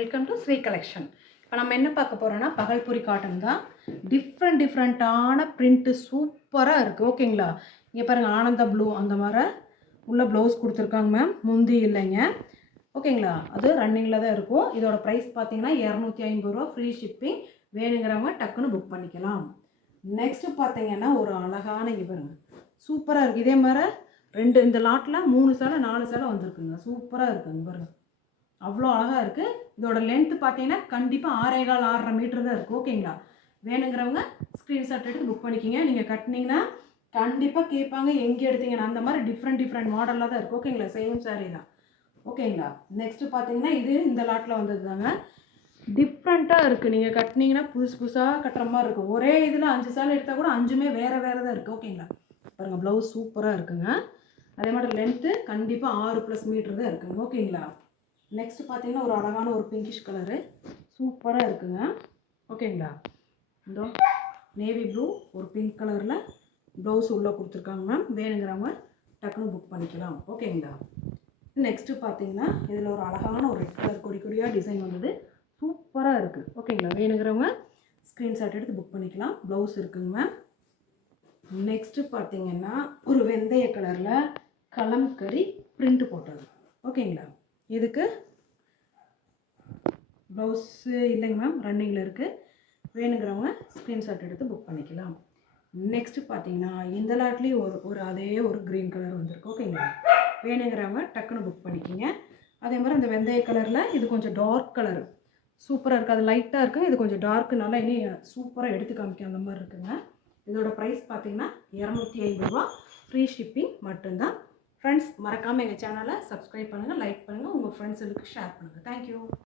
Welcome to Sri collection. இப்போ நம்ம என்ன பார்க்க போகிறோன்னா பகல்புரி காட்டன் தான். டிஃப்ரெண்ட்டான பிரிண்ட்டு சூப்பராக இருக்குது. ஓகேங்களா? இங்கே பாருங்கள், ஆனந்தா ப்ளூ அந்த மாதிரி உள்ள ப்ளவுஸ் கொடுத்துருக்காங்க மேம். முந்தி இல்லைங்க. ஓகேங்களா? அது ரன்னிங்கில் தான் இருக்கும். இதோட ப்ரைஸ் பார்த்தீங்கன்னா 250 ரூபா. Free shipping. வேணுங்கிறவங்க டக்குன்னு புக் பண்ணிக்கலாம். நெக்ஸ்ட்டு பார்த்தீங்கன்னா ஒரு அழகான இங்கே பாருங்கள், சூப்பராக இருக்குது. இதே மாதிரி இந்த லாட்டில் 3 சேலை 4 சேலை வந்திருக்குங்க. சூப்பராக இருக்குங்க பாருங்கள், அவ்வளோ அழகாக இருக்குது. இதோட லென்த்து பார்த்தீங்கன்னா கண்டிப்பாக 6.25 6.5 மீட்டர் தான் இருக்குது. ஓகேங்களா? வேணுங்கிறவங்க ஸ்க்ரீன்ஷாட் எடுத்து புக் பண்ணிக்கிங்க. நீங்கள் கட்டினீங்கன்னா கண்டிப்பாக கேட்பாங்க எங்கே எடுத்தீங்கன்னா. அந்த மாதிரி டிஃப்ரெண்ட் மாடலில் தான் இருக்குது. ஓகேங்களா? சேம் சாரீ தான். ஓகேங்களா? நெக்ஸ்ட்டு பார்த்தீங்கன்னா இது இந்த லாட்டில் வந்தது தாங்க. டிஃப்ரெண்ட்டாக இருக்குது. நீங்கள் கட்டினீங்கன்னா புதுசாக கட்டுற மாதிரி இருக்கும். ஒரே இதில் 5 சேலை எடுத்தால் கூட 5மே வேறு தான் இருக்குது. ஓகேங்களா? பாருங்கள், ப்ளவுஸ் சூப்பராக இருக்குங்க. அதே மாதிரி லென்த்து கண்டிப்பாக 6+ மீட்டர் தான் இருக்குங்க. ஓகேங்களா? நெக்ஸ்ட்டு பார்த்தீங்கன்னா ஒரு அழகான ஒரு பிங்கிஷ் கலரு சூப்பராக இருக்குங்க. ஓகேங்களா? இந்த நேவி ப்ளூ ஒரு பிங்க் கலரில் ப்ளவுஸ் உள்ளே கொடுத்துருக்காங்க மேம். வேணுங்கிறவங்க டக்குன்னு புக் பண்ணிக்கலாம். ஓகேங்களா? நெக்ஸ்ட்டு பார்த்தீங்கன்னா இதில் ஒரு அழகான ஒரு ரெட் கலர் கொடியாக டிசைன் வந்தது. சூப்பராக இருக்குது. ஓகேங்களா? வேணுங்கிறவங்க ஸ்க்ரீன்ஷாட் எடுத்து புக் பண்ணிக்கலாம். ப்ளவுஸ் இருக்குங்க மேம். நெக்ஸ்ட்டு பார்த்தீங்கன்னா ஒரு வெந்தய கலரில் கலம்கரி பிரிண்ட் போட்டது. ஓகேங்களா? இதுக்கு ப்ளவுஸு இல்லைங்க மேம், ரன்னிங்கில் இருக்குது. வேணுங்கிறவங்க ஸ்க்ரீன்ஷாட் எடுத்து புக் பண்ணிக்கலாம். நெக்ஸ்ட்டு பார்த்தீங்கன்னா இந்த லாட்லேயும் ஒரு அதே ஒரு க்ரீன் கலர் வந்திருக்கு. ஓகேங்களா? வேணுங்கிறவங்க டக்குன்னு புக் பண்ணிக்கிங்க. அதே மாதிரி அந்த வெந்தய கலரில் இது கொஞ்சம் டார்க் கலர் சூப்பராக இருக்குது. அது லைட்டாக இருக்குது, இது கொஞ்சம் டார்க்குனால இனி சூப்பராக எடுத்து காமிக்க அந்த மாதிரி இருக்குங்க. இதோட ப்ரைஸ் பார்த்தீங்கன்னா 250 ரூபா. ஃப்ரீ ஷிப்பிங் மட்டும்தான். ஃப்ரெண்ட்ஸ், மறக்காமல் எங்கள் சேனலை சப்ஸ்கிரைப் பண்ணுங்கள், லைக் பண்ணுங்கள், உங்கள் ஃப்ரெண்ட்ஸுக்கு ஷேர் பண்ணுங்கள். தேங்க்யூ.